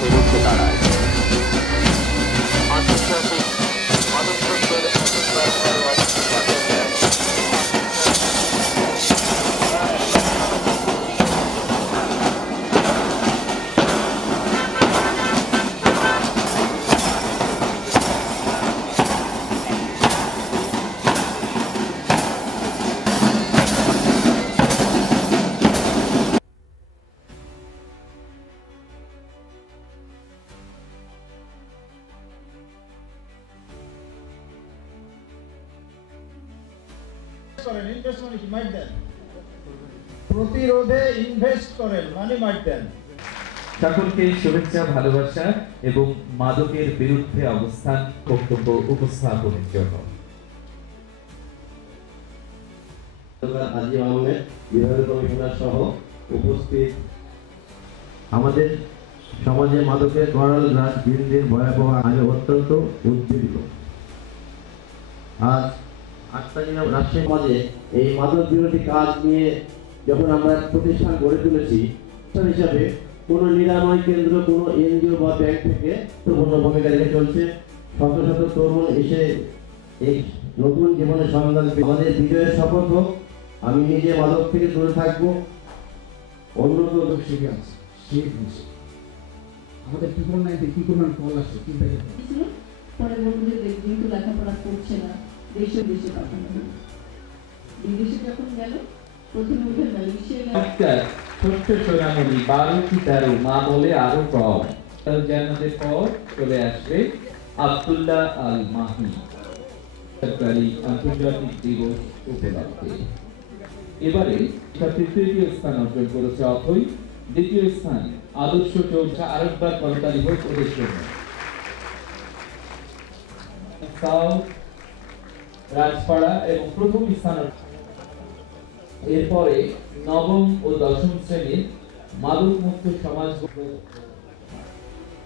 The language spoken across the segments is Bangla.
হয়ে উঠে দাঁড়ায়। আন্তর্জাতিক মাদকদ্রব্যের অপব্যবহার ও অপব্যবহার প্রতিরোধে ইনভেস্ট করেন, মানি মাইট দেন। সকলকে শুভেচ্ছা, ভালোবাসা এবং মাদকের বিরুদ্ধে অবস্থান বক্তব্য উপস্থাপনের জন্য। আজিম আহমেদ বিভাগীয় কমিশনার সহ উপস্থিত। আমাদের সমাজে মাদকের গড়াল হ্রাস দিন দিন ভয়াবহ, আমি অত্যন্ত উদ্বিগ্ন। আজ 8 তারিখ রাজশাহী সমাজে এই মাদক বিরোধী কাজ নিয়ে যখন আমরা প্রতিষ্ঠান গড়ে তুলেছি, হিসাবে কোনো নিরাময় কেন্দ্র, কোনো এনজিও বা ব্যাংক থেকে গুরুত্বপূর্ণ ভূমিকা রেখে চলছে। শত শত তরুণ এসে এই নতুন জীবনের সন্ধান পেয়ে আমাদের বিজয়ের শপথ হোক। আমি নিজে মাদক থেকে দূরে থাকবো। অন্য কেউ শিখে আছে, আমাদের 999 কি পরিমাণ কল আসে চিন্তা করতে। পরে বন্ধুদের যেহেতু লেখাপড়া করছে না, দেশে পাঠানো হলো। বিদেশে যখন গেল প্রথমে উঠে মালয়েশিয়া গেল। ছোট্ট সোনামণি 12 কি 13, মা বলে আরো কম। জানাতে পর চলে আসবে আব্দুল্লাহ আল মাহি সরকারি আন্তর্জাতিক দিবস উপলক্ষে। এবারে তৃতীয় স্থান অর্জন করেছে অথই, দ্বিতীয় স্থান আদর্শ চৌধুরী। আরেকবার করতালি হোক ওদের জন্য। সাউথ রাজপাড়া এবং প্রথম স্থান। এরপরে নবম ও দশম শ্রেণীর মাদক মুক্ত সমাজ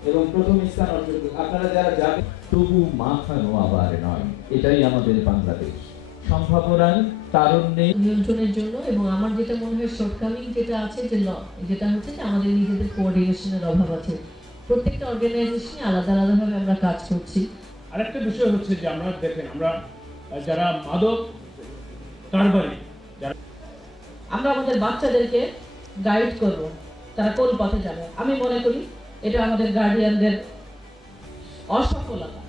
এবং প্রথম স্থান অর্জন। আপনারা যারা যাবেন, তবু মাথা নোয়াবার নয়, এটাই আমাদের বাংলাদেশ। সম্ভাবনার তারুণ্যে নিয়ন্ত্রণের জন্য। এবং আমার যেটা মনে হয় শর্টকামিং যেটা আছে, যেটা হচ্ছে যে আমাদের নিজেদের কোঅর্ডিনেশনের অভাব আছে। প্রত্যেকটা অর্গানাইজেশনে আলাদা আলাদাভাবে আমরা কাজ করছি। আরেকটা বিষয় হচ্ছে যে আমরা দেখেন, আমরা যারা মাদক কারবারি, আমরা আমাদের বাচ্চাদেরকে গাইড করব, তারা কোন পথে যাবে। আমি মনে করি এটা আমাদের গার্ডিয়ানদের অসফলতা।